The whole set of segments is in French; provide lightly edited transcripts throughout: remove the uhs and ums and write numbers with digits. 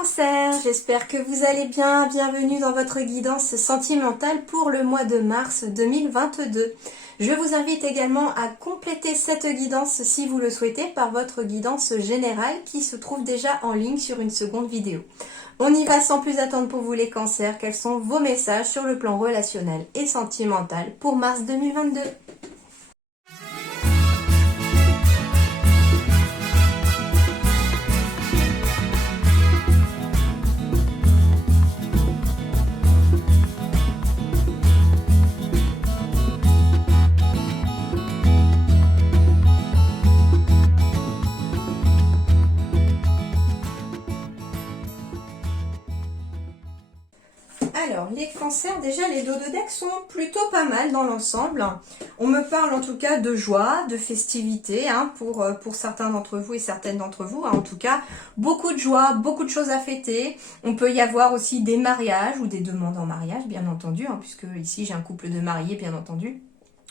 Cancer, j'espère que vous allez bien. Bienvenue dans votre guidance sentimentale pour le mois de mars 2022. Je vous invite également à compléter cette guidance si vous le souhaitez par votre guidance générale qui se trouve déjà en ligne sur une seconde vidéo. On y va sans plus attendre pour vous les cancers. Quels sont vos messages sur le plan relationnel et sentimental pour mars 2022 ? Alors, les cancers, déjà, les dos de deck sont plutôt pas mal dans l'ensemble. On me parle en tout cas de joie, de festivité, pour certains d'entre vous et certaines d'entre vous. En tout cas, beaucoup de joie, beaucoup de choses à fêter. On peut y avoir aussi des mariages ou des demandes en mariage, bien entendu, puisque ici j'ai un couple de mariés, bien entendu.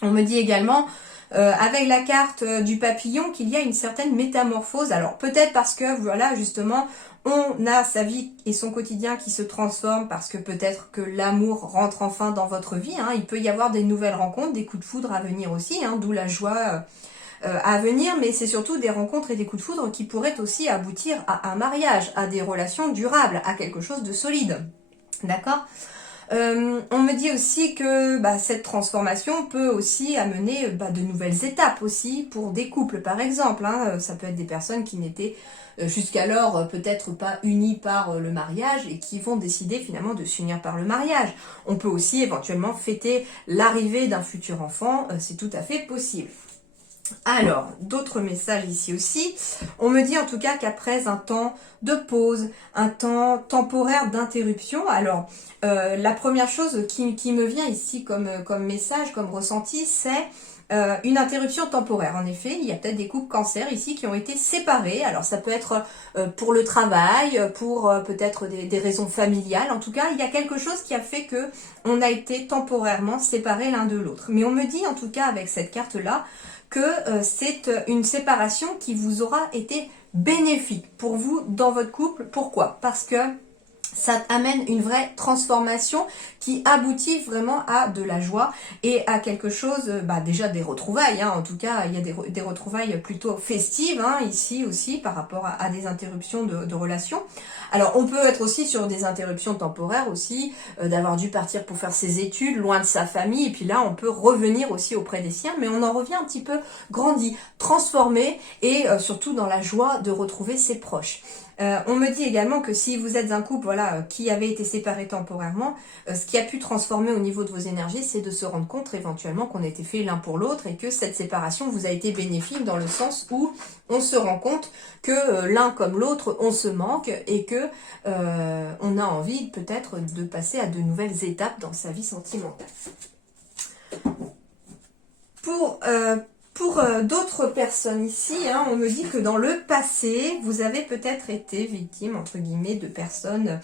On me dit également, avec la carte du papillon, qu'il y a une certaine métamorphose. Alors, peut-être parce que, voilà, justement, on a sa vie et son quotidien qui se transforment parce que peut-être que l'amour rentre enfin dans votre vie. Il peut y avoir des nouvelles rencontres, des coups de foudre à venir aussi, d'où la joie à venir. Mais c'est surtout des rencontres et des coups de foudre qui pourraient aussi aboutir à un mariage, à des relations durables, à quelque chose de solide. D'accord ? On me dit aussi que cette transformation peut aussi amener de nouvelles étapes aussi pour des couples par exemple. Ça peut être des personnes qui n'étaient jusqu'alors peut-être pas unies par le mariage et qui vont décider finalement de s'unir par le mariage. On peut aussi éventuellement fêter l'arrivée d'un futur enfant, c'est tout à fait possible. Alors, d'autres messages ici aussi. On me dit en tout cas qu'après un temps de pause, un temps temporaire d'interruption, alors la première chose qui me vient ici comme message, comme ressenti, c'est une interruption temporaire. En effet, il y a peut-être des couples cancer ici qui ont été séparés. Alors ça peut être pour le travail, pour peut-être des raisons familiales. En tout cas, il y a quelque chose qui a fait que on a été temporairement séparés l'un de l'autre. Mais on me dit en tout cas avec cette carte-là, que c'est une séparation qui vous aura été bénéfique pour vous dans votre couple. Pourquoi ? Parce que ça amène une vraie transformation qui aboutit vraiment à de la joie et à quelque chose, déjà des retrouvailles, en tout cas il y a des retrouvailles plutôt festives ici aussi par rapport à des interruptions de relations. Alors on peut être aussi sur des interruptions temporaires aussi, d'avoir dû partir pour faire ses études loin de sa famille et puis là on peut revenir aussi auprès des siens, mais on en revient un petit peu grandi, transformé et surtout dans la joie de retrouver ses proches. On me dit également que si vous êtes un couple qui avait été séparé temporairement, ce qui a pu transformer au niveau de vos énergies, c'est de se rendre compte éventuellement qu'on était fait l'un pour l'autre et que cette séparation vous a été bénéfique dans le sens où on se rend compte que l'un comme l'autre, on se manque et que on a envie peut-être de passer à de nouvelles étapes dans sa vie sentimentale. Pour d'autres personnes ici, on me dit que dans le passé, vous avez peut-être été victime, entre guillemets, de personnes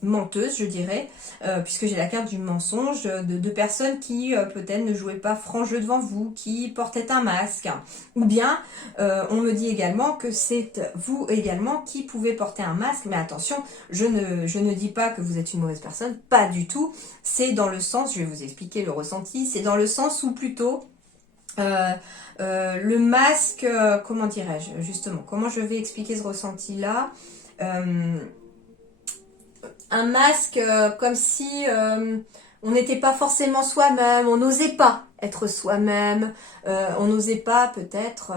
menteuses, je dirais, puisque j'ai la carte du mensonge, de personnes qui peut-être ne jouaient pas franc jeu devant vous, qui portaient un masque, ou bien on me dit également que c'est vous également qui pouvez porter un masque, mais attention, je ne dis pas que vous êtes une mauvaise personne, pas du tout, c'est dans le sens, je vais vous expliquer le ressenti, c'est dans le sens où plutôt le masque, comment dirais-je, justement, comment je vais expliquer ce ressenti-là, un masque comme si on n'était pas forcément soi-même, on n'osait pas être soi-même, on n'osait pas peut-être,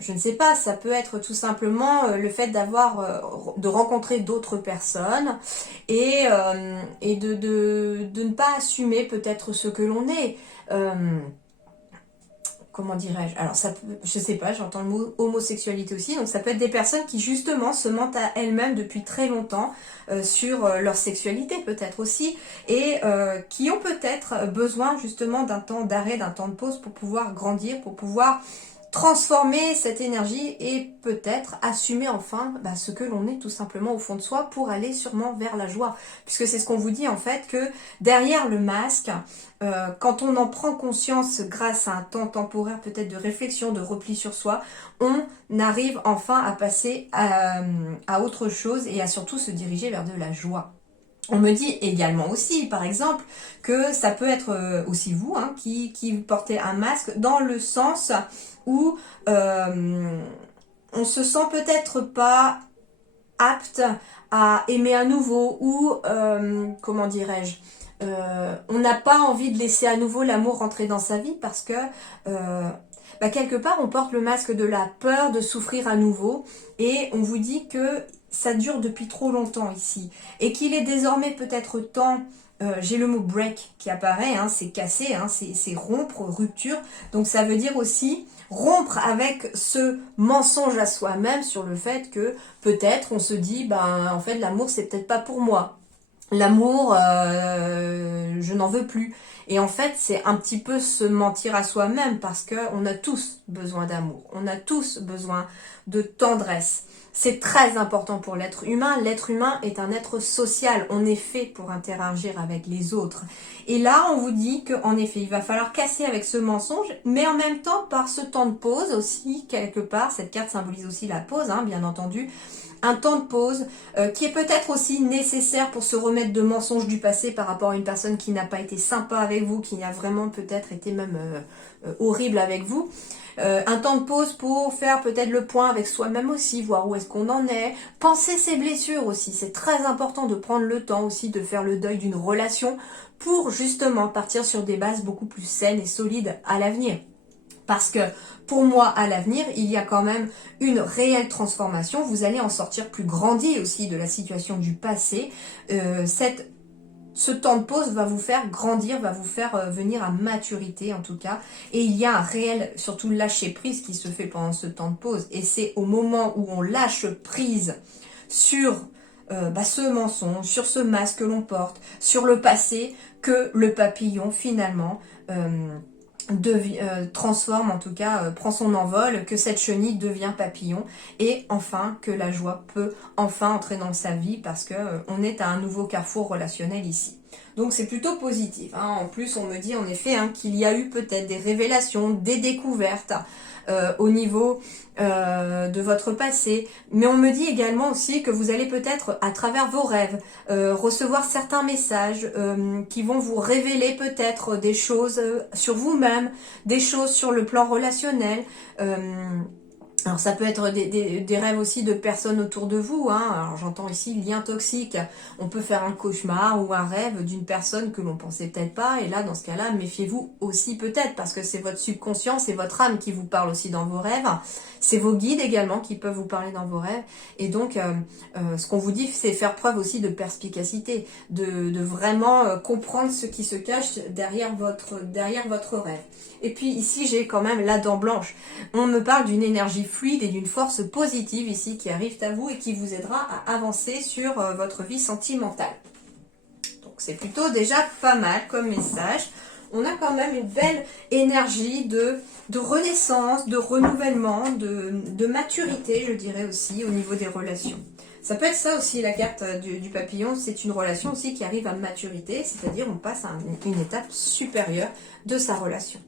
je ne sais pas, ça peut être tout simplement le fait de rencontrer d'autres personnes et de ne pas assumer peut-être ce que l'on est. Comment dirais-je ? Alors ça peut, je sais pas, j'entends le mot homosexualité aussi, donc ça peut être des personnes qui justement se mentent à elles-mêmes depuis très longtemps sur leur sexualité peut-être aussi, et qui ont peut-être besoin justement d'un temps d'arrêt, d'un temps de pause pour pouvoir grandir, pour pouvoir transformer cette énergie et peut-être assumer enfin ce que l'on est tout simplement au fond de soi pour aller sûrement vers la joie. Puisque c'est ce qu'on vous dit en fait, que derrière le masque, quand on en prend conscience grâce à un temps temporaire peut-être de réflexion, de repli sur soi, on arrive enfin à passer à autre chose et à surtout se diriger vers de la joie. On me dit également aussi, par exemple, que ça peut être aussi vous qui portez un masque dans le sens où on se sent peut-être pas apte à aimer à nouveau ou, comment dirais-je, on n'a pas envie de laisser à nouveau l'amour rentrer dans sa vie parce que quelque part on porte le masque de la peur de souffrir à nouveau et on vous dit que ça dure depuis trop longtemps ici et qu'il est désormais peut-être temps, j'ai le mot break qui apparaît, c'est casser, c'est rompre, rupture, donc ça veut dire aussi rompre avec ce mensonge à soi-même sur le fait que peut-être on se dit en fait l'amour c'est peut-être pas pour moi. L'amour, je n'en veux plus. Et en fait, c'est un petit peu se mentir à soi-même parce qu'on a tous besoin d'amour. On a tous besoin de tendresse. C'est très important pour l'être humain. L'être humain est un être social. On est fait pour interagir avec les autres. Et là, on vous dit qu'en effet, il va falloir casser avec ce mensonge, mais en même temps, par ce temps de pause aussi, quelque part, cette carte symbolise aussi la pause, bien entendu, un temps de pause qui est peut-être aussi nécessaire pour se remettre de mensonges du passé par rapport à une personne qui n'a pas été sympa avec vous, qui a vraiment peut-être été même horrible avec vous. Un temps de pause pour faire peut-être le point avec soi-même aussi, voir où est-ce qu'on en est, penser ses blessures aussi. C'est très important de prendre le temps aussi de faire le deuil d'une relation pour justement partir sur des bases beaucoup plus saines et solides à l'avenir. Parce que pour moi, à l'avenir, il y a quand même une réelle transformation. Vous allez en sortir plus grandi aussi de la situation du passé. Ce temps de pause va vous faire grandir, va vous faire venir à maturité en tout cas. Et il y a un réel, surtout lâcher prise qui se fait pendant ce temps de pause. Et c'est au moment où on lâche prise sur ce mensonge, sur ce masque que l'on porte, sur le passé, que le papillon finalement transforme, en tout cas prend son envol, que cette chenille devient papillon et enfin que la joie peut enfin entrer dans sa vie parce que on est à un nouveau carrefour relationnel ici. Donc c'est plutôt positif. En plus, on me dit en effet qu'il y a eu peut-être des révélations, des découvertes au niveau de votre passé. Mais on me dit également aussi que vous allez peut-être, à travers vos rêves, recevoir certains messages qui vont vous révéler peut-être des choses sur vous-même, des choses sur le plan relationnel. Alors ça peut être des rêves aussi de personnes autour de vous. Alors j'entends ici lien toxique. On peut faire un cauchemar ou un rêve d'une personne que l'on pensait peut-être pas. Et là, dans ce cas-là, méfiez-vous aussi peut-être parce que c'est votre subconscient, c'est votre âme qui vous parle aussi dans vos rêves. C'est vos guides également qui peuvent vous parler dans vos rêves. Et donc, ce qu'on vous dit, c'est faire preuve aussi de perspicacité, de vraiment comprendre ce qui se cache derrière votre rêve. Et puis ici, j'ai quand même la dent blanche. On me parle d'une énergie fluide et d'une force positive ici qui arrive à vous et qui vous aidera à avancer sur votre vie sentimentale. Donc c'est plutôt déjà pas mal comme message. On a quand même une belle énergie de renaissance, de renouvellement, de maturité, je dirais aussi, au niveau des relations. Ça peut être ça aussi, la carte du papillon, c'est une relation aussi qui arrive à maturité, c'est-à-dire on passe à une étape supérieure de sa relation.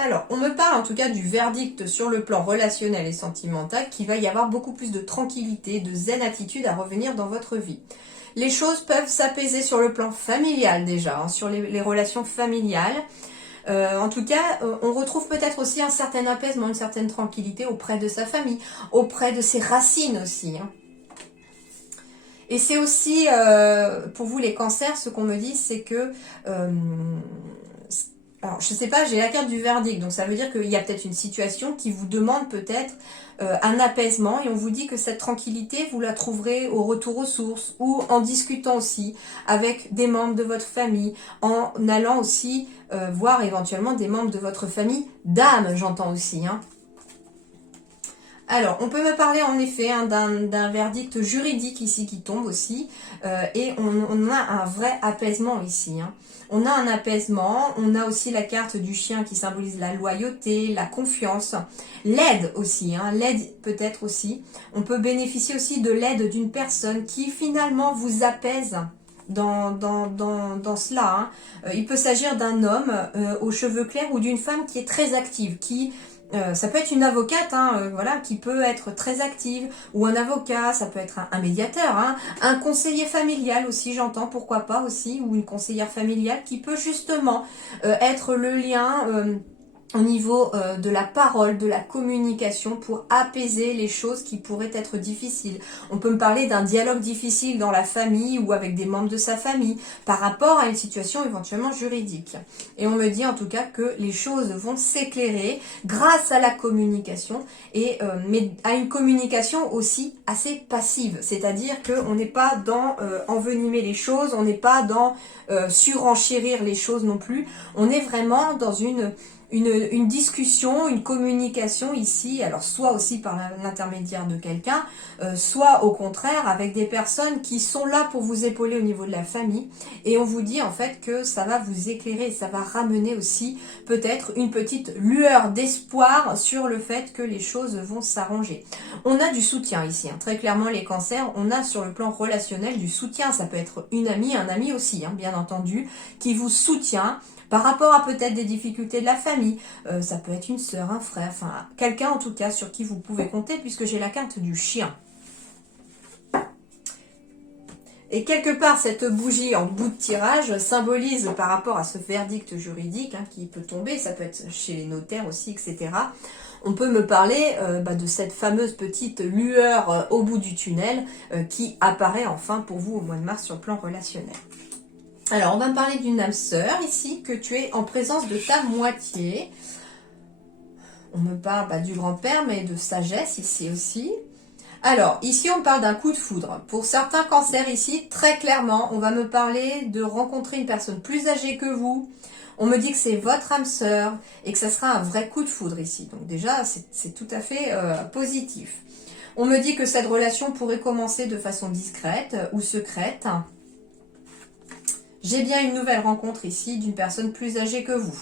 Alors, on me parle en tout cas du verdict sur le plan relationnel et sentimental, qu'il va y avoir beaucoup plus de tranquillité, de zen attitude à revenir dans votre vie. Les choses peuvent s'apaiser sur le plan familial déjà, sur les relations familiales. En tout cas, on retrouve peut-être aussi un certain apaisement, une certaine tranquillité auprès de sa famille, auprès de ses racines aussi. Et c'est aussi, pour vous les cancers, ce qu'on me dit, c'est que... alors, je sais pas, j'ai la carte du verdict, donc ça veut dire qu'il y a peut-être une situation qui vous demande peut-être un apaisement, et on vous dit que cette tranquillité, vous la trouverez au retour aux sources, ou en discutant aussi avec des membres de votre famille, en allant aussi voir éventuellement des membres de votre famille d'âme, j'entends aussi. Alors, on peut me parler en effet hein, d'un verdict juridique ici qui tombe aussi, et on a un vrai apaisement ici. Hein. On a un apaisement, on a aussi la carte du chien qui symbolise la loyauté, la confiance, l'aide aussi, hein, l'aide peut-être aussi. On peut bénéficier aussi de l'aide d'une personne qui finalement vous apaise dans cela. Hein. Il peut s'agir d'un homme aux cheveux clairs ou d'une femme qui est très active, qui ça peut être une avocate, hein, voilà, qui peut être très active, ou un avocat, ça peut être un médiateur, hein, un conseiller familial aussi, j'entends, pourquoi pas aussi, ou une conseillère familiale qui peut justement être le lien au niveau de la parole, de la communication pour apaiser les choses qui pourraient être difficiles. On peut me parler d'un dialogue difficile dans la famille ou avec des membres de sa famille par rapport à une situation éventuellement juridique. Et on me dit en tout cas que les choses vont s'éclairer grâce à la communication et mais à une communication aussi assez passive. C'est-à-dire qu'on n'est pas dans envenimer les choses, on n'est pas dans surenchérir les choses non plus. On est vraiment dans une discussion, une communication ici, alors soit aussi par l'intermédiaire de quelqu'un, soit au contraire avec des personnes qui sont là pour vous épauler au niveau de la famille, et on vous dit en fait que ça va vous éclairer, ça va ramener aussi peut-être une petite lueur d'espoir sur le fait que les choses vont s'arranger. On a du soutien ici, hein. Très clairement les cancers, on a sur le plan relationnel du soutien, ça peut être une amie, un ami aussi, hein, bien entendu, qui vous soutient, par rapport à peut-être des difficultés de la famille, ça peut être une sœur, un frère, enfin quelqu'un en tout cas sur qui vous pouvez compter puisque j'ai la carte du chien. Et quelque part, cette bougie en bout de tirage symbolise par rapport à ce verdict juridique hein, qui peut tomber, ça peut être chez les notaires aussi, etc. On peut me parler de cette fameuse petite lueur au bout du tunnel qui apparaît enfin pour vous au mois de mars sur le plan relationnel. Alors, on va me parler d'une âme sœur ici, que tu es en présence de ta moitié. On me parle du grand-père, mais de sagesse ici aussi. Alors, ici, on parle d'un coup de foudre. Pour certains cancers ici, très clairement, on va me parler de rencontrer une personne plus âgée que vous. On me dit que c'est votre âme sœur et que ça sera un vrai coup de foudre ici. Donc déjà, c'est tout à fait positif. On me dit que cette relation pourrait commencer de façon discrète ou secrète. J'ai bien une nouvelle rencontre ici d'une personne plus âgée que vous.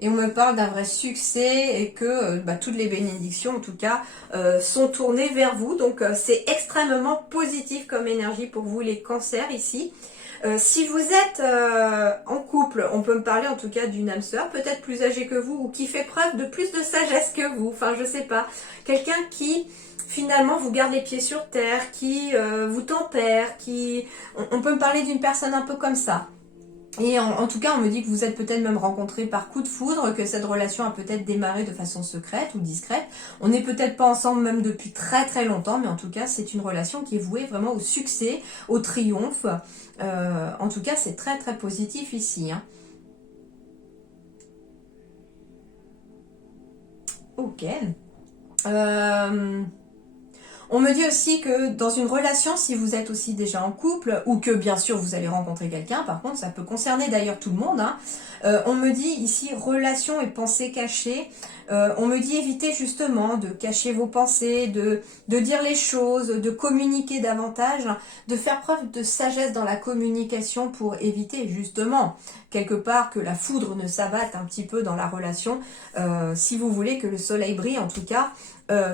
Et on me parle d'un vrai succès et que toutes les bénédictions en tout cas sont tournées vers vous. Donc c'est extrêmement positif comme énergie pour vous les cancers ici. Si vous êtes en couple, on peut me parler en tout cas d'une âme sœur, peut-être plus âgée que vous ou qui fait preuve de plus de sagesse que vous. Enfin je sais pas. Quelqu'un qui finalement vous garde les pieds sur terre, qui vous tempère, qui... On peut me parler d'une personne un peu comme ça. Et en tout cas, on me dit que vous êtes peut-être même rencontrés par coup de foudre, que cette relation a peut-être démarré de façon secrète ou discrète. On n'est peut-être pas ensemble même depuis très très longtemps, mais en tout cas, c'est une relation qui est vouée vraiment au succès, au triomphe. En tout cas, c'est très très positif ici. Hein. Ok. On me dit aussi que dans une relation, si vous êtes aussi déjà en couple, ou que bien sûr vous allez rencontrer quelqu'un, par contre ça peut concerner d'ailleurs tout le monde, hein, on me dit ici relation et pensée cachée, on me dit éviter justement de cacher vos pensées, de dire les choses, de communiquer davantage, de faire preuve de sagesse dans la communication pour éviter justement quelque part que la foudre ne s'abatte un petit peu dans la relation, si vous voulez que le soleil brille en tout cas.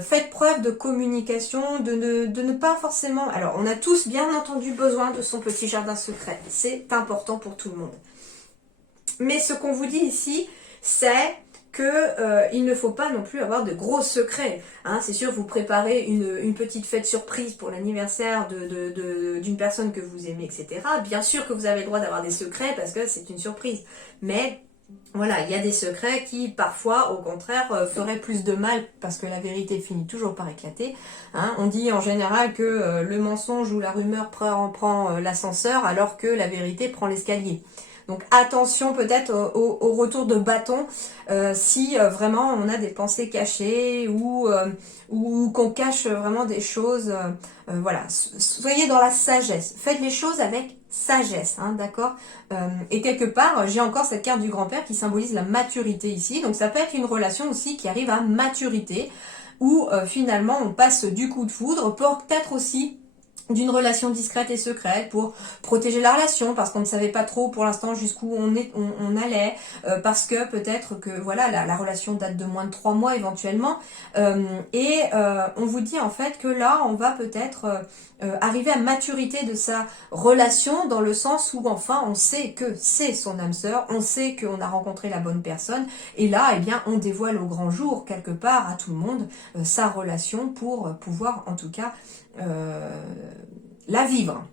Faites preuve de communication, de ne pas forcément... Alors, on a tous bien entendu besoin de son petit jardin secret. C'est important pour tout le monde. Mais ce qu'on vous dit ici, c'est que il ne faut pas non plus avoir de gros secrets. Hein. C'est sûr, vous préparez une petite fête surprise pour l'anniversaire d'une personne que vous aimez, etc. Bien sûr que vous avez le droit d'avoir des secrets parce que c'est une surprise. Mais... voilà, il y a des secrets qui parfois au contraire feraient plus de mal parce que la vérité finit toujours par éclater. Hein. On dit en général que le mensonge ou la rumeur prend l'ascenseur alors que la vérité prend l'escalier. Donc attention peut-être au retour de bâton si vraiment on a des pensées cachées ou qu'on cache vraiment des choses. Voilà, soyez dans la sagesse. Faites les choses avec sagesse, hein, d'accord. Et quelque part, j'ai encore cette carte du grand-père qui symbolise la maturité ici. Donc ça peut être une relation aussi qui arrive à maturité. où finalement on passe du coup de foudre, peut-être aussi d'une relation discrète et secrète pour protéger la relation, parce qu'on ne savait pas trop pour l'instant jusqu'où on allait, parce que peut-être que voilà la relation date de moins de 3 mois éventuellement, et on vous dit en fait que là on va peut-être arriver à maturité de sa relation, dans le sens où enfin on sait que c'est son âme sœur, on sait qu'on a rencontré la bonne personne, et là eh bien on dévoile au grand jour quelque part à tout le monde sa relation pour pouvoir en tout cas la vivre.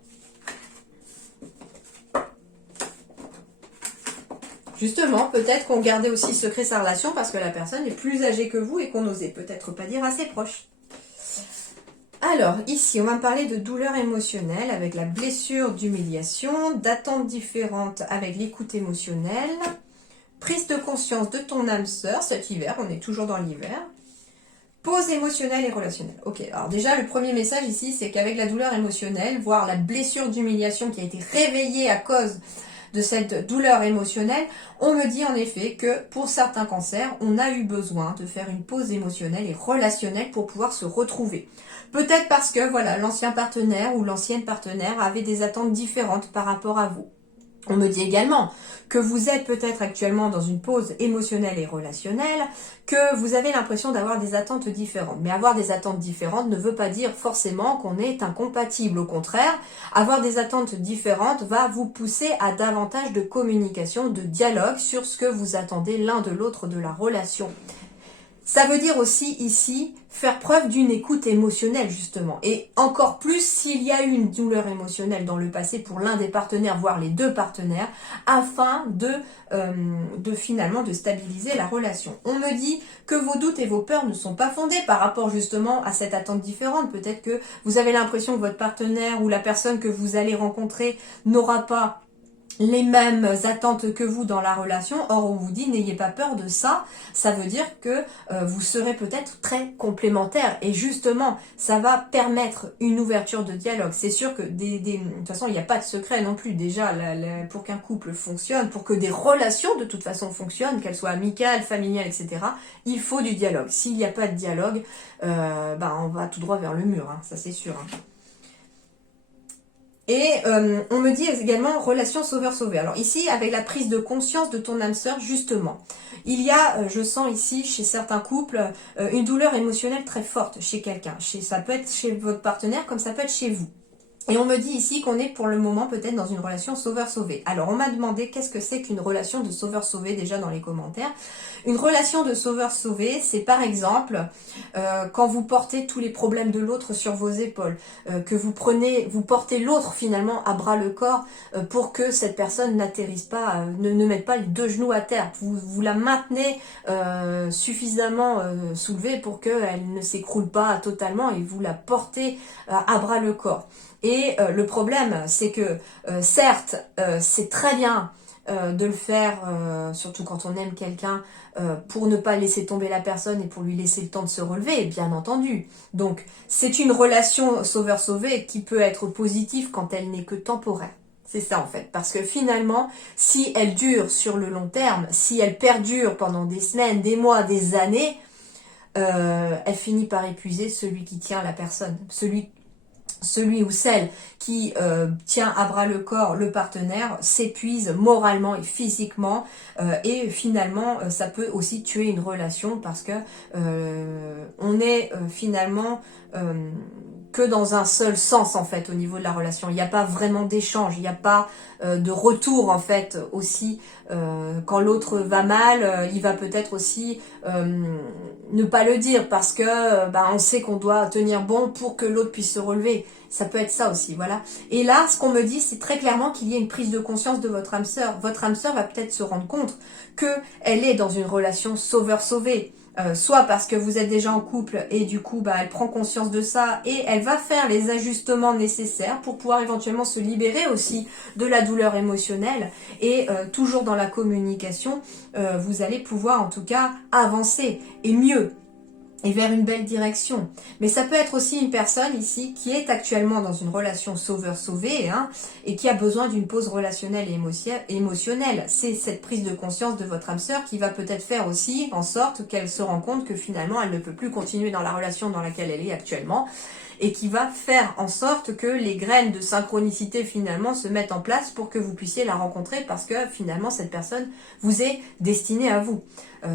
Justement, peut-être qu'on gardait aussi secret sa relation parce que la personne est plus âgée que vous et qu'on n'osait peut-être pas dire à ses proches. Alors, ici, on va me parler de douleur émotionnelle avec la blessure d'humiliation, d'attentes différentes avec l'écoute émotionnelle, prise de conscience de ton âme sœur cet hiver, on est toujours dans l'hiver, pause émotionnelle et relationnelle. Ok, alors déjà, le premier message ici, c'est qu'avec la douleur émotionnelle, voire la blessure d'humiliation qui a été réveillée à cause de cette douleur émotionnelle, on me dit en effet que pour certains cancers, on a eu besoin de faire une pause émotionnelle et relationnelle pour pouvoir se retrouver. Peut-être parce que voilà, l'ancien partenaire ou l'ancienne partenaire avait des attentes différentes par rapport à vous. On me dit également que vous êtes peut-être actuellement dans une pause émotionnelle et relationnelle, que vous avez l'impression d'avoir des attentes différentes. Mais avoir des attentes différentes ne veut pas dire forcément qu'on est incompatible. Au contraire, avoir des attentes différentes va vous pousser à davantage de communication, de dialogue sur ce que vous attendez l'un de l'autre de la relation. Ça veut dire aussi ici faire preuve d'une écoute émotionnelle justement. Et encore plus s'il y a eu une douleur émotionnelle dans le passé pour l'un des partenaires, voire les deux partenaires, afin de finalement de stabiliser la relation. On me dit que vos doutes et vos peurs ne sont pas fondés par rapport justement à cette attente différente. Peut-être que vous avez l'impression que votre partenaire ou la personne que vous allez rencontrer n'aura pas les mêmes attentes que vous dans la relation. Or, on vous dit, n'ayez pas peur de ça. Ça veut dire que vous serez peut-être très complémentaires. Et justement, ça va permettre une ouverture de dialogue. C'est sûr que de toute façon, il n'y a pas de secret non plus. Déjà, pour qu'un couple fonctionne, pour que des relations de toute façon fonctionnent, qu'elles soient amicales, familiales, etc., il faut du dialogue. S'il n'y a pas de dialogue, on va tout droit vers le mur. Hein, ça, c'est sûr. Hein. Et on me dit également relation sauveur-sauvé. Alors ici, avec la prise de conscience de ton âme sœur, justement, il y a, je sens ici, chez certains couples, une douleur émotionnelle très forte chez quelqu'un. Ça peut être chez votre partenaire comme ça peut être chez vous. Et on me dit ici qu'on est pour le moment peut-être dans une relation sauveur-sauvé. Alors on m'a demandé qu'est-ce que c'est qu'une relation de sauveur-sauvé déjà dans les commentaires. Une relation de sauveur-sauvé, c'est par exemple quand vous portez tous les problèmes de l'autre sur vos épaules, que vous portez l'autre finalement à bras le corps pour que cette personne n'atterrisse pas, ne mette pas les deux genoux à terre. Vous la maintenez suffisamment soulevée pour qu'elle ne s'écroule pas totalement et vous la portez à bras le corps. Et le problème, c'est que certes, c'est très bien de le faire, surtout quand on aime quelqu'un, pour ne pas laisser tomber la personne et pour lui laisser le temps de se relever, bien entendu. Donc, c'est une relation sauveur-sauvé qui peut être positive quand elle n'est que temporaire. C'est ça en fait, parce que finalement, si elle dure sur le long terme, si elle perdure pendant des semaines, des mois, des années, elle finit par épuiser celui qui tient la personne, celui ou celle qui tient à bras le corps le partenaire s'épuise moralement et physiquement et finalement ça peut aussi tuer une relation parce que on est finalement que dans un seul sens en fait au niveau de la relation. Il n'y a pas vraiment d'échange, il n'y a pas de retour en fait aussi. Quand l'autre va mal, il va peut-être aussi ne pas le dire parce que on sait qu'on doit tenir bon pour que l'autre puisse se relever. Ça peut être ça aussi, voilà. Et là, ce qu'on me dit, c'est très clairement qu'il y a une prise de conscience de votre âme sœur. Votre âme sœur va peut-être se rendre compte qu'elle est dans une relation sauveur-sauvé. Soit parce que vous êtes déjà en couple et du coup elle prend conscience de ça et elle va faire les ajustements nécessaires pour pouvoir éventuellement se libérer aussi de la douleur émotionnelle et toujours dans la communication vous allez pouvoir en tout cas avancer et mieux. et vers une belle direction. Mais ça peut être aussi une personne ici qui est actuellement dans une relation sauveur-sauvé hein, et qui a besoin d'une pause relationnelle et émotionnelle. C'est cette prise de conscience de votre âme sœur qui va peut-être faire aussi en sorte qu'elle se rend compte que finalement elle ne peut plus continuer dans la relation dans laquelle elle est actuellement et qui va faire en sorte que les graines de synchronicité finalement se mettent en place pour que vous puissiez la rencontrer parce que finalement cette personne vous est destinée à vous.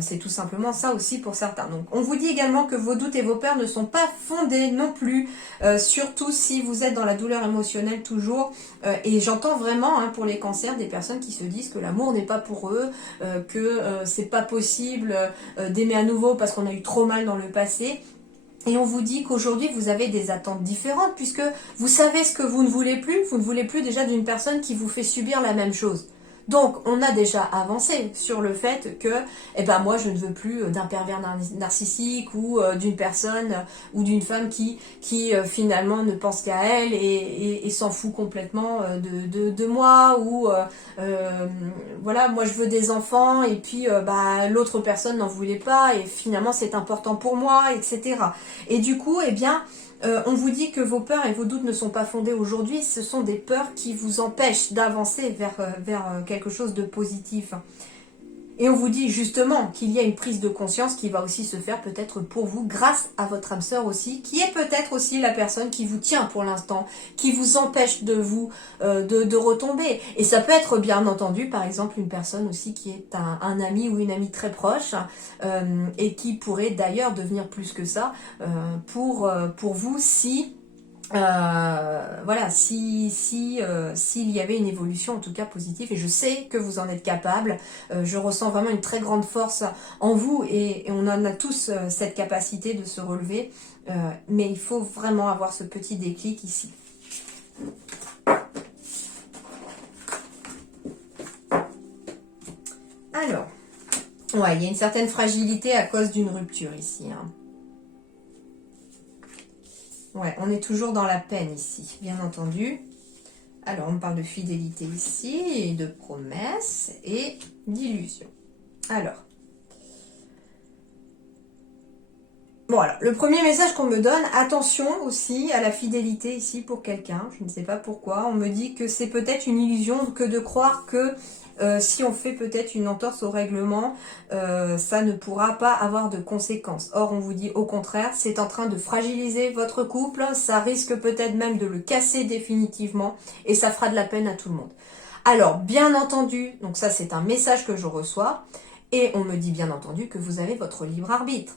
C'est tout simplement ça aussi pour certains. Donc on vous dit également que vos doutes et vos peurs ne sont pas fondés non plus, surtout si vous êtes dans la douleur émotionnelle toujours. Et j'entends vraiment hein, pour les cancers des personnes qui se disent que l'amour n'est pas pour eux, que c'est pas possible d'aimer à nouveau parce qu'on a eu trop mal dans le passé. Et on vous dit qu'aujourd'hui, vous avez des attentes différentes puisque vous savez ce que vous ne voulez plus. Vous ne voulez plus déjà d'une personne qui vous fait subir la même chose. Donc, on a déjà avancé sur le fait que, eh ben, moi, je ne veux plus d'un pervers narcissique ou d'une personne ou d'une femme qui finalement ne pense qu'à elle et s'en fout complètement de moi ou voilà, moi je veux des enfants et puis bah, l'autre personne n'en voulait pas et finalement c'est important pour moi, etc. Et du coup, eh bien, on vous dit que vos peurs et vos doutes ne sont pas fondés aujourd'hui, ce sont des peurs qui vous empêchent d'avancer vers quelque chose de positif. Et on vous dit justement qu'il y a une prise de conscience qui va aussi se faire peut-être pour vous grâce à votre âme sœur aussi, qui est peut-être aussi la personne qui vous tient pour l'instant, qui vous empêche de vous de retomber. Et ça peut être bien entendu par exemple une personne aussi qui est un ami ou une amie très proche et qui pourrait d'ailleurs devenir plus que ça pour vous si voilà, s'il y avait une évolution en tout cas positive, et je sais que vous en êtes capable, je ressens vraiment une très grande force en vous et on en a tous cette capacité de se relever, mais il faut vraiment avoir ce petit déclic ici. Alors, ouais, il y a une certaine fragilité à cause d'une rupture ici, hein. Ouais, on est toujours dans la peine ici, bien entendu. Alors, on parle de fidélité ici, et de promesses et d'illusions. Alors, voilà, le premier message qu'on me donne, attention aussi à la fidélité ici pour quelqu'un, je ne sais pas pourquoi. On me dit que c'est peut-être une illusion que de croire que si on fait peut-être une entorse au règlement, ça ne pourra pas avoir de conséquences. Or, on vous dit au contraire, c'est en train de fragiliser votre couple, ça risque peut-être même de le casser définitivement et ça fera de la peine à tout le monde. Alors, bien entendu, donc ça c'est un message que je reçois et on me dit bien entendu que vous avez votre libre arbitre.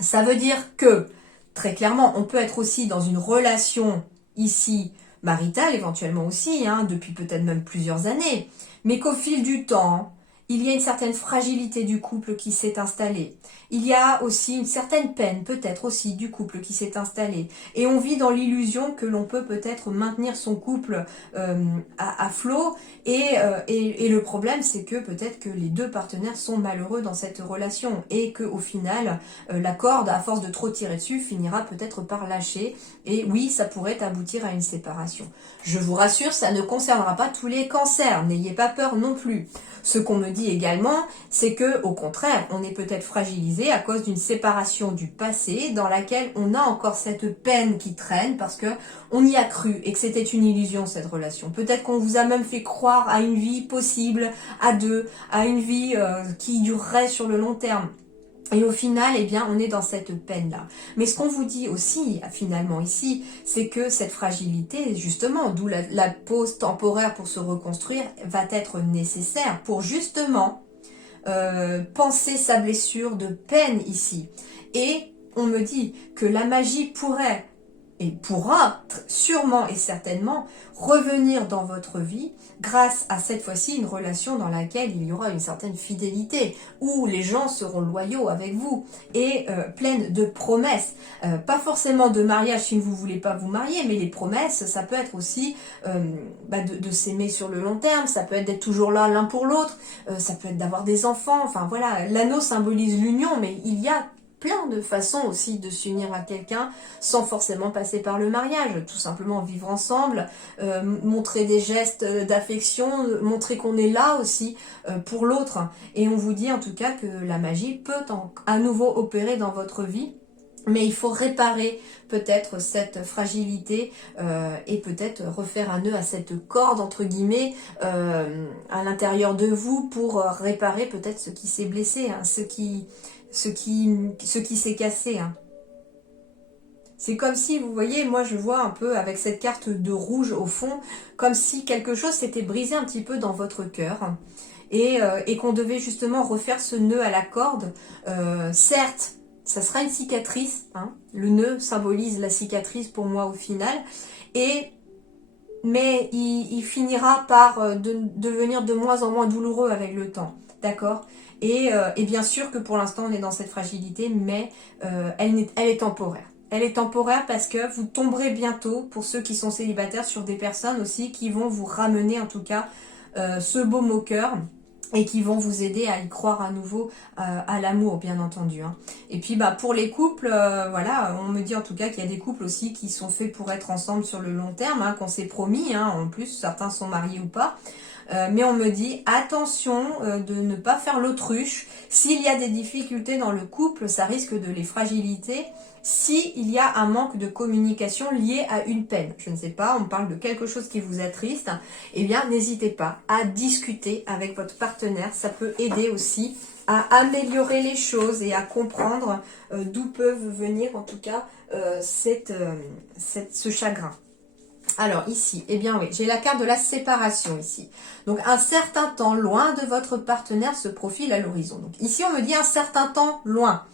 Ça veut dire que, très clairement, on peut être aussi dans une relation ici maritale, éventuellement aussi, hein, depuis peut-être même plusieurs années, mais qu'au fil du temps, il y a une certaine fragilité du couple qui s'est installée. Il y a aussi une certaine peine, peut-être aussi, du couple qui s'est installée. Et on vit dans l'illusion que l'on peut peut-être maintenir son couple à flot. Et le problème, c'est que peut-être que les deux partenaires sont malheureux dans cette relation. Et qu'au final, la corde, à force de trop tirer dessus, finira peut-être par lâcher. Et oui, ça pourrait aboutir à une séparation. Je vous rassure, ça ne concernera pas tous les cancers. N'ayez pas peur non plus. Ce qu'on me dit également, c'est que, au contraire, on est peut-être fragilisé à cause d'une séparation du passé dans laquelle on a encore cette peine qui traîne parce que on y a cru et que c'était une illusion cette relation. Peut-être qu'on vous a même fait croire à une vie possible à deux, à une vie qui durerait sur le long terme. Et au final, eh bien, on est dans cette peine-là. Mais ce qu'on vous dit aussi, finalement, ici, c'est que cette fragilité, justement, d'où la pause temporaire pour se reconstruire, va être nécessaire pour justement penser sa blessure de peine ici. Et on me dit que la magie pourrait et pourra sûrement et certainement revenir dans votre vie grâce à cette fois-ci une relation dans laquelle il y aura une certaine fidélité, où les gens seront loyaux avec vous et pleines de promesses. Pas forcément de mariage si vous ne voulez pas vous marier, mais les promesses, ça peut être aussi de s'aimer sur le long terme, ça peut être d'être toujours là l'un pour l'autre, ça peut être d'avoir des enfants, enfin voilà, l'anneau symbolise l'union, mais il y a plein de façons aussi de s'unir à quelqu'un sans forcément passer par le mariage, tout simplement vivre ensemble, montrer des gestes d'affection, montrer qu'on est là aussi pour l'autre. Et on vous dit en tout cas que la magie peut à nouveau opérer dans votre vie Mais il faut réparer peut-être cette fragilité et peut-être refaire un nœud à cette corde, entre guillemets, à l'intérieur de vous pour réparer peut-être ce qui s'est blessé, hein, ce qui s'est cassé. Hein. C'est comme si, vous voyez, moi je vois un peu avec cette carte de rouge au fond, comme si quelque chose s'était brisé un petit peu dans votre cœur et qu'on devait justement refaire ce nœud à la corde. Certes, ça sera une cicatrice, hein. Le nœud symbolise la cicatrice pour moi au final, mais il finira par devenir de moins en moins douloureux avec le temps, d'accord et bien sûr que pour l'instant on est dans cette fragilité, mais elle est temporaire. Elle est temporaire parce que vous tomberez bientôt, pour ceux qui sont célibataires, sur des personnes aussi qui vont vous ramener en tout cas ce baume au cœur et qui vont vous aider à y croire à nouveau à l'amour, bien entendu. Hein. Et puis bah pour les couples, voilà, on me dit en tout cas qu'il y a des couples aussi qui sont faits pour être ensemble sur le long terme, hein, qu'on s'est promis, hein, en plus certains sont mariés ou pas. Mais on me dit attention de ne pas faire l'autruche. S'il y a des difficultés dans le couple, ça risque de les fragiliter. S'il y a un manque de communication lié à une peine, je ne sais pas, on parle de quelque chose qui vous attriste, eh bien n'hésitez pas à discuter avec votre partenaire. Ça peut aider aussi à améliorer les choses et à comprendre d'où peuvent venir en tout cas ce chagrin. Alors ici, eh bien oui, j'ai la carte de la séparation ici. Donc un certain temps loin de votre partenaire se profile à l'horizon. Donc ici on me dit un certain temps loin.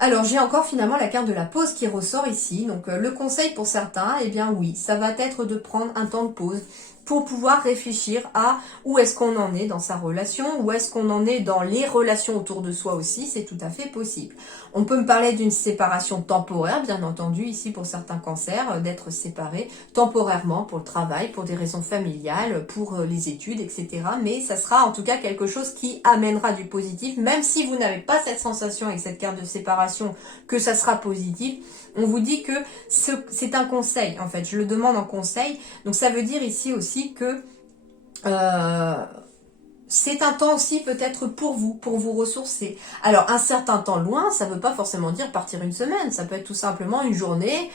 Alors j'ai encore finalement la carte de la pause qui ressort ici. Donc le conseil pour certains, eh bien oui, ça va être de prendre un temps de pause pour pouvoir réfléchir à où est-ce qu'on en est dans sa relation, où est-ce qu'on en est dans les relations autour de soi aussi, c'est tout à fait possible. On peut me parler d'une séparation temporaire, bien entendu, ici pour certains cancers, d'être séparés temporairement pour le travail, pour des raisons familiales, pour les études, etc. Mais ça sera en tout cas quelque chose qui amènera du positif, même si vous n'avez pas cette sensation avec cette carte de séparation que ça sera positif. On vous dit que c'est un conseil, en fait, je le demande en conseil. Donc ça veut dire ici aussi que c'est un temps aussi peut-être pour vous ressourcer. Alors un certain temps loin, ça ne veut pas forcément dire partir une semaine, ça peut être tout simplement une journée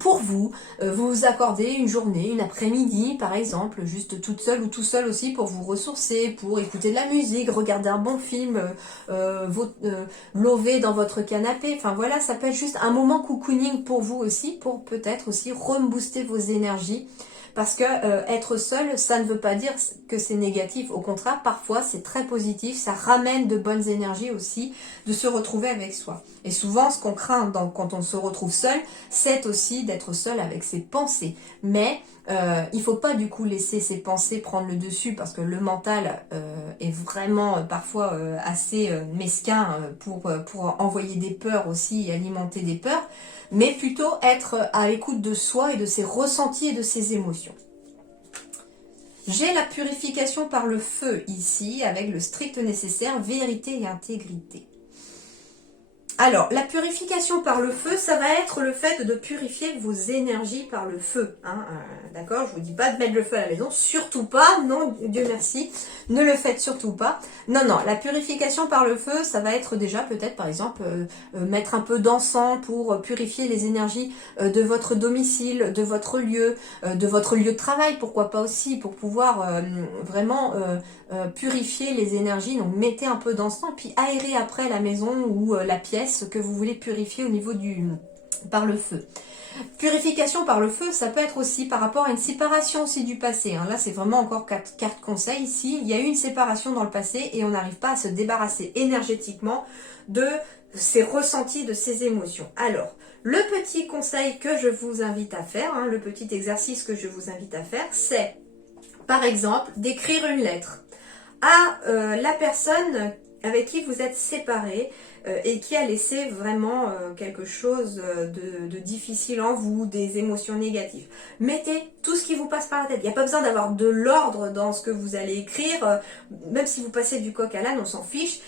pour vous. Vous accordez une journée, une après-midi par exemple, juste toute seule ou tout seul aussi pour vous ressourcer, pour écouter de la musique, regarder un bon film, lover dans votre canapé. Enfin voilà, ça peut être juste un moment cocooning pour vous aussi, pour peut-être aussi rebooster vos énergies. Parce que être seul, ça ne veut pas dire que c'est négatif. Au contraire, parfois, c'est très positif. Ça ramène de bonnes énergies aussi de se retrouver avec soi. Et souvent, ce qu'on craint quand on se retrouve seul, c'est aussi d'être seul avec ses pensées. Mais il ne faut pas du coup laisser ses pensées prendre le dessus parce que le mental est vraiment parfois assez mesquin pour envoyer des peurs aussi et alimenter des peurs, mais plutôt être à l'écoute de soi et de ses ressentis et de ses émotions. J'ai la purification par le feu ici, avec le strict nécessaire, vérité et intégrité. Alors, la purification par le feu, ça va être le fait de purifier vos énergies par le feu. Hein, d'accord, je vous dis pas de mettre le feu à la maison, surtout pas, non, Dieu merci, ne le faites surtout pas. Non, non, la purification par le feu, ça va être déjà peut-être par exemple mettre un peu d'encens pour purifier les énergies de votre domicile, de votre lieu de travail, pourquoi pas aussi, pour pouvoir vraiment purifier les énergies. Donc mettez un peu d'encens, puis aérez après la maison ou la pièce que vous voulez purifier au niveau par le feu. Purification par le feu, ça peut être aussi par rapport à une séparation aussi du passé. Hein. Là, c'est vraiment encore quatre conseils ici. Il y a eu une séparation dans le passé et on n'arrive pas à se débarrasser énergétiquement de ces ressentis, de ces émotions. Alors, le petit conseil que je vous invite à faire, hein, le petit exercice que je vous invite à faire, c'est, par exemple, d'écrire une lettre à la personne avec qui vous êtes séparés et qui a laissé vraiment quelque chose de difficile en vous, des émotions négatives. Mettez tout ce qui vous passe par la tête. Il n'y a pas besoin d'avoir de l'ordre dans ce que vous allez écrire. Même si vous passez du coq à l'âne, on s'en fiche.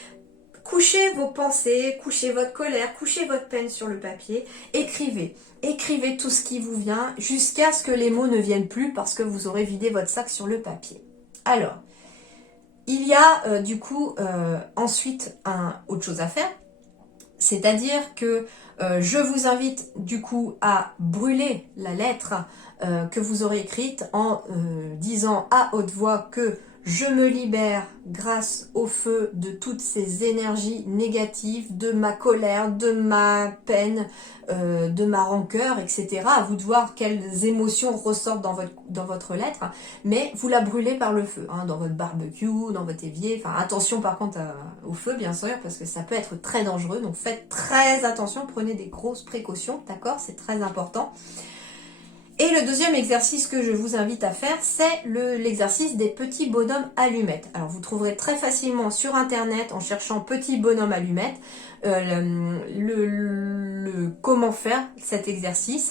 Couchez vos pensées, couchez votre colère, couchez votre peine sur le papier. Écrivez. Écrivez tout ce qui vous vient jusqu'à ce que les mots ne viennent plus parce que vous aurez vidé votre sac sur le papier. Alors, il y a du coup ensuite autre chose à faire. C'est-à-dire que je vous invite du coup à brûler la lettre que vous aurez écrite en disant à haute voix que je me libère grâce au feu de toutes ces énergies négatives, de ma colère, de ma peine, de ma rancœur, etc. À vous de voir quelles émotions ressortent dans votre lettre, mais vous la brûlez par le feu, hein, dans votre barbecue, dans votre évier. Enfin, attention par contre au feu, bien sûr, parce que ça peut être très dangereux. Donc faites très attention, prenez des grosses précautions, d'accord? C'est très important. Et le deuxième exercice que je vous invite à faire, c'est l'exercice des petits bonhommes allumettes. Alors vous trouverez très facilement sur internet en cherchant petits bonhommes allumettes comment faire cet exercice.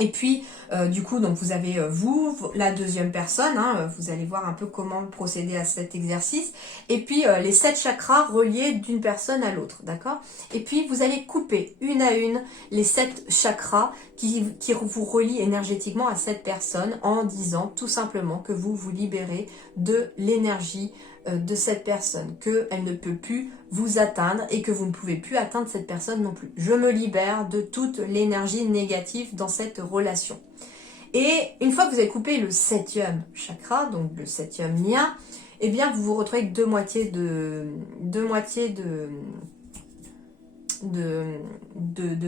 Et puis, du coup, donc vous avez vous, la deuxième personne, hein, vous allez voir un peu comment procéder à cet exercice. Et puis, les 7 chakras reliés d'une personne à l'autre, d'accord? Et puis, vous allez couper une à une les 7 chakras qui vous relient énergétiquement à cette personne en disant tout simplement que vous vous libérez de l'énergie de cette personne, qu'elle ne peut plus vous atteindre et que vous ne pouvez plus atteindre cette personne non plus. Je me libère de toute l'énergie négative dans cette relation. Et une fois que vous avez coupé le 7e chakra, donc le 7e lien, eh bien vous vous retrouvez avec deux moitiés de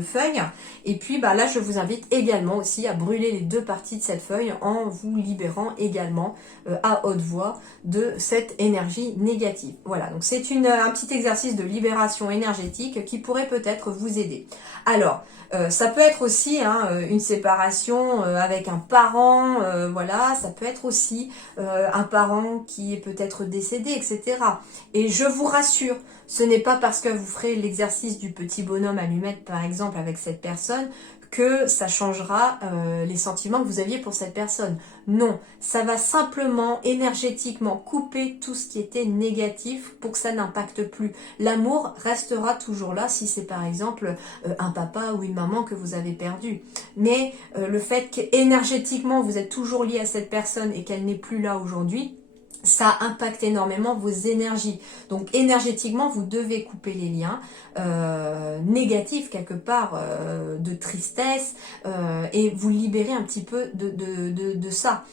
feuilles. Et puis là je vous invite également aussi à brûler les deux parties de cette feuille en vous libérant également à haute voix de cette énergie négative. Voilà, donc c'est un petit exercice de libération énergétique qui pourrait peut-être vous aider. Alors ça peut être aussi une séparation avec un parent, voilà, ça peut être aussi un parent qui est peut-être décédé, etc. Et je vous rassure, ce n'est pas parce que vous ferez l'exercice du petit bonhomme allumette, par exemple, avec cette personne, que ça changera les sentiments que vous aviez pour cette personne. Non, ça va simplement énergétiquement couper tout ce qui était négatif pour que ça n'impacte plus. L'amour restera toujours là si c'est par exemple un papa ou une maman que vous avez perdu. Mais le fait qu'énergétiquement vous êtes toujours lié à cette personne et qu'elle n'est plus là aujourd'hui, ça impacte énormément vos énergies. Donc énergétiquement, vous devez couper les liens négatifs quelque part, de tristesse, et vous libérer un petit peu de ça.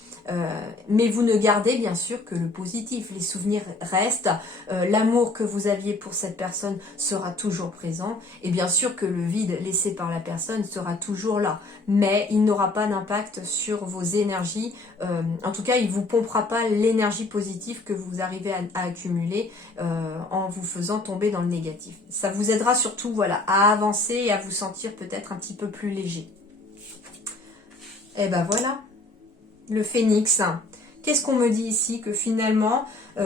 Mais vous ne gardez bien sûr que le positif, les souvenirs restent, l'amour que vous aviez pour cette personne sera toujours présent, et bien sûr que le vide laissé par la personne sera toujours là, mais il n'aura pas d'impact sur vos énergies, en tout cas il ne vous pompera pas l'énergie positive que vous arrivez à accumuler en vous faisant tomber dans le négatif. Ça vous aidera surtout voilà, à avancer et à vous sentir peut-être un petit peu plus léger. Et ben voilà, le phénix. Qu'est-ce qu'on me dit ici? Que finalement,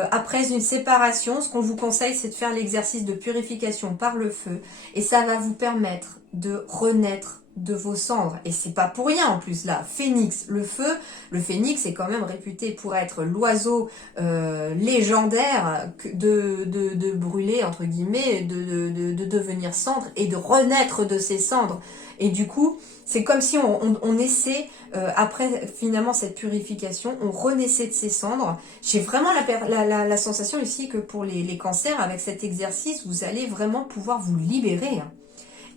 après une séparation, ce qu'on vous conseille, c'est de faire l'exercice de purification par le feu. Et ça va vous permettre de renaître de vos cendres. Et c'est pas pour rien en plus là. Phénix, le feu. Le phénix est quand même réputé pour être l'oiseau légendaire de brûler, entre guillemets, de devenir cendre et de renaître de ses cendres. Et du coup, c'est comme si on essaie, après finalement cette purification, on renaissait de ses cendres. J'ai vraiment la sensation ici que pour les cancers, avec cet exercice, vous allez vraiment pouvoir vous libérer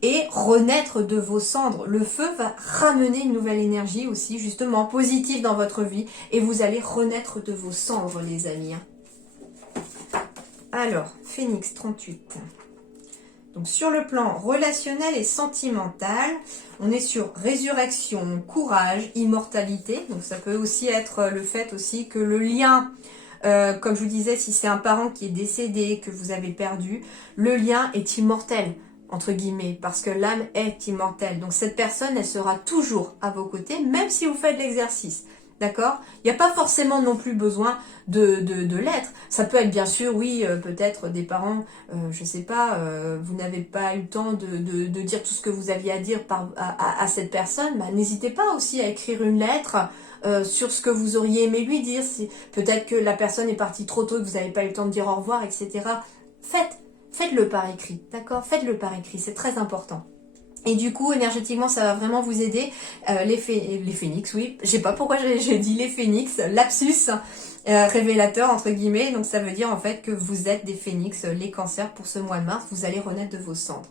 et renaître de vos cendres. Le feu va ramener une nouvelle énergie aussi, justement, positive dans votre vie, et vous allez renaître de vos cendres, les amis. Alors, Phénix 38. Donc sur le plan relationnel et sentimental, on est sur résurrection, courage, immortalité. Donc ça peut aussi être le fait aussi que le lien, comme je vous disais, si c'est un parent qui est décédé, que vous avez perdu, le lien est immortel, entre guillemets, parce que l'âme est immortelle. Donc cette personne, elle sera toujours à vos côtés, même si vous faites l'exercice. D'accord? Il n'y a pas forcément non plus besoin de l'être. Ça peut être bien sûr, oui, peut-être des parents, je sais pas, vous n'avez pas eu le temps de dire tout ce que vous aviez à dire à cette personne. Bah, n'hésitez pas aussi à écrire une lettre sur ce que vous auriez aimé lui dire. Peut-être que la personne est partie trop tôt et que vous n'avez pas eu le temps de dire au revoir, etc. Faites-le par écrit, d'accord? Faites-le par écrit, c'est très important. Et du coup, énergétiquement, ça va vraiment vous aider. Les phénix, oui. Je sais pas pourquoi j'ai dit les phénix. Lapsus révélateur, entre guillemets. Donc, ça veut dire en fait que vous êtes des phénix, les cancers, pour ce mois de mars. Vous allez renaître de vos cendres.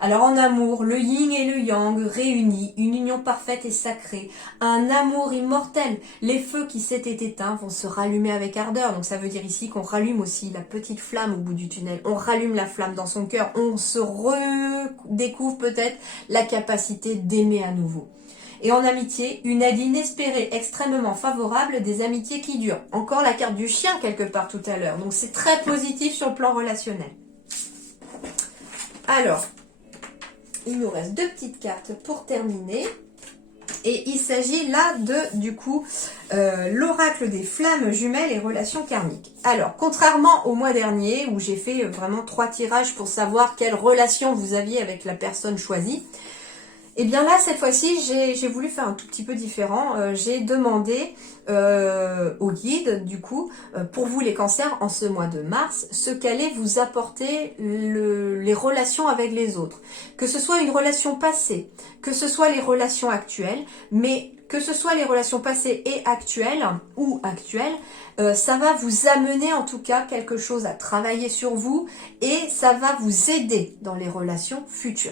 Alors en amour, le yin et le yang réunis, une union parfaite et sacrée, un amour immortel. Les feux qui s'étaient éteints vont se rallumer avec ardeur. Donc ça veut dire ici qu'on rallume aussi la petite flamme au bout du tunnel. On rallume la flamme dans son cœur. On se redécouvre peut-être la capacité d'aimer à nouveau. Et en amitié, une aide inespérée, extrêmement favorable, des amitiés qui durent. Encore la carte du chien quelque part tout à l'heure. Donc c'est très positif sur le plan relationnel. Alors, il nous reste 2 petites cartes pour terminer. Et il s'agit là de, du coup, l'oracle des flammes jumelles et relations karmiques. Alors, contrairement au mois dernier, où j'ai fait vraiment 3 tirages pour savoir quelle relation vous aviez avec la personne choisie, et bien là, cette fois-ci, j'ai voulu faire un tout petit peu différent. J'ai demandé au guide, du coup, pour vous les cancers, en ce mois de mars, ce qu'allait vous apporter les relations avec les autres. Que ce soit une relation passée, que ce soit les relations actuelles, mais que ce soit les relations passées et actuelles, ou actuelles, ça va vous amener en tout cas quelque chose à travailler sur vous et ça va vous aider dans les relations futures.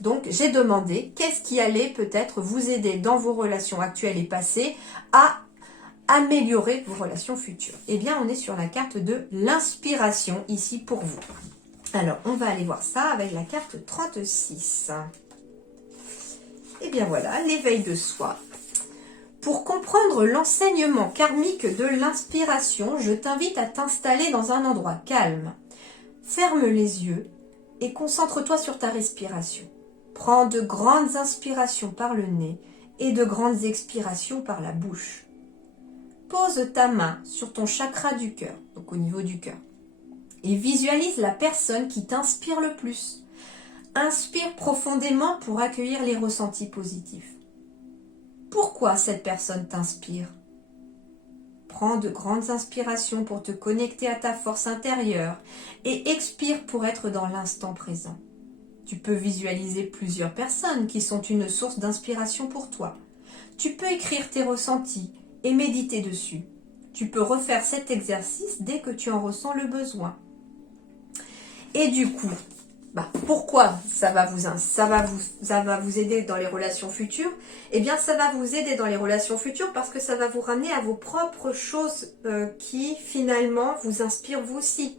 Donc, j'ai demandé qu'est-ce qui allait peut-être vous aider dans vos relations actuelles et passées à améliorer vos relations futures. Eh bien, on est sur la carte de l'inspiration ici pour vous. Alors, on va aller voir ça avec la carte 36. Eh bien voilà, l'éveil de soi. Pour comprendre l'enseignement karmique de l'inspiration, je t'invite à t'installer dans un endroit calme. Ferme les yeux et concentre-toi sur ta respiration. Prends de grandes inspirations par le nez et de grandes expirations par la bouche. Pose ta main sur ton chakra du cœur, donc au niveau du cœur, et visualise la personne qui t'inspire le plus. Inspire profondément pour accueillir les ressentis positifs. Pourquoi cette personne t'inspire? Prends de grandes inspirations pour te connecter à ta force intérieure et expire pour être dans l'instant présent. Tu peux visualiser plusieurs personnes qui sont une source d'inspiration pour toi. Tu peux écrire tes ressentis et méditer dessus. Tu peux refaire cet exercice dès que tu en ressens le besoin. Et du coup, pourquoi ça va vous aider dans les relations futures? Eh bien, ça va vous aider dans les relations futures parce que ça va vous ramener à vos propres choses qui finalement vous inspirent vous aussi.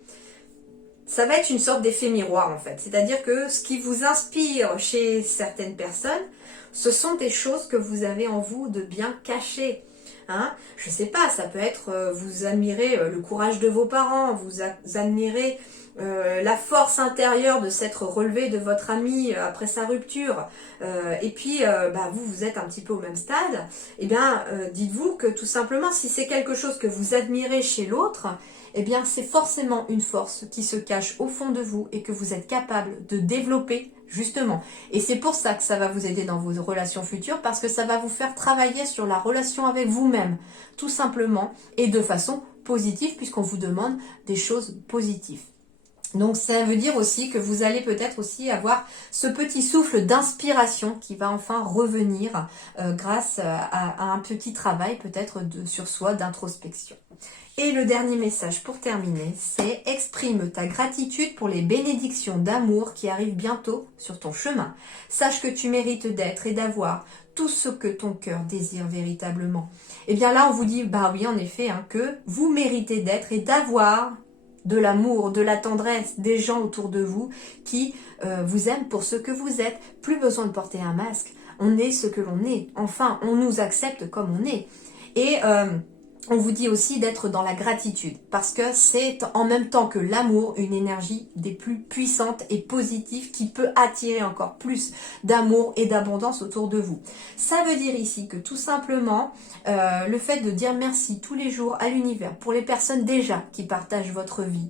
Ça va être une sorte d'effet miroir en fait. C'est-à-dire que ce qui vous inspire chez certaines personnes, ce sont des choses que vous avez en vous de bien cachées. Je sais pas, ça peut être, vous admirez le courage de vos parents, vous admirez la force intérieure de s'être relevé de votre ami après sa rupture, et puis vous êtes un petit peu au même stade, et bien dites-vous que tout simplement si c'est quelque chose que vous admirez chez l'autre, eh bien c'est forcément une force qui se cache au fond de vous et que vous êtes capable de développer justement. Et c'est pour ça que ça va vous aider dans vos relations futures, parce que ça va vous faire travailler sur la relation avec vous-même, tout simplement, et de façon positive, puisqu'on vous demande des choses positives. Donc ça veut dire aussi que vous allez peut-être aussi avoir ce petit souffle d'inspiration qui va enfin revenir grâce à un petit travail peut-être sur soi d'introspection. Et le dernier message pour terminer, c'est exprime ta gratitude pour les bénédictions d'amour qui arrivent bientôt sur ton chemin. Sache que tu mérites d'être et d'avoir tout ce que ton cœur désire véritablement. Et bien là on vous dit, oui en effet, que vous méritez d'être et d'avoir de l'amour, de la tendresse, des gens autour de vous qui vous aiment pour ce que vous êtes. Plus besoin de porter un masque, on est ce que l'on est. Enfin, on nous accepte comme on est. Et on vous dit aussi d'être dans la gratitude, parce que c'est en même temps que l'amour, une énergie des plus puissantes et positives qui peut attirer encore plus d'amour et d'abondance autour de vous. Ça veut dire ici que tout simplement, le fait de dire merci tous les jours à l'univers, pour les personnes déjà qui partagent votre vie,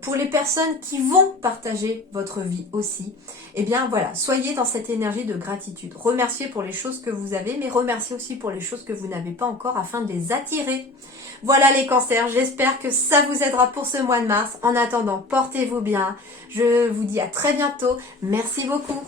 pour les personnes qui vont partager votre vie aussi, eh bien voilà, soyez dans cette énergie de gratitude. Remerciez pour les choses que vous avez, mais remerciez aussi pour les choses que vous n'avez pas encore afin de les attirer. Voilà les cancers, j'espère que ça vous aidera pour ce mois de mars. En attendant, portez-vous bien. Je vous dis à très bientôt. Merci beaucoup.